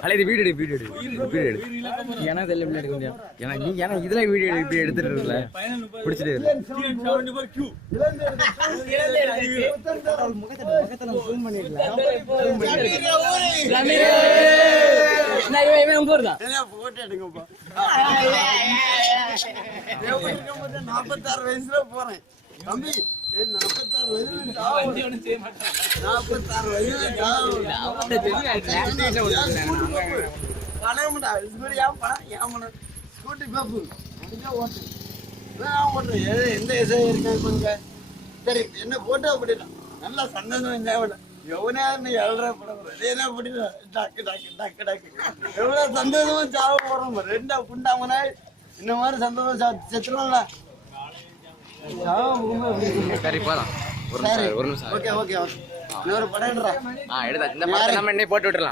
அல்ல இது வீடியோ ஏன்னா இதெல்லாம் எடுக்க முடியும் ஏன்னா நீங்க ஏன்னா இதுல வீடியோ இப்படி எடுத்துட்டு இருக்கல பிடிச்சிட்டு நாற்பத்தாறு வயசுல போறேன் தம்பி 46 சரி என்ன போட்டோ அப்படிலாம் நல்லா சந்தோஷம் எவனே எழுற படம் டக்கு டக்கு டக்கு டக்கு எவ்வளவு சந்தோஷமா சாவ போறோம் ரெண்டா புண்டாமனா இந்த மாதிரி சந்தோஷம் செத்துருவோம்ல சரி போலாம் ஒரு நிமிஷம் ஓகே ஓகே ஓகே இன்னொரு படம் எடுத்தா இந்த படத்தை நம்ம இன்னே போட்டு விட்டுறலாம்.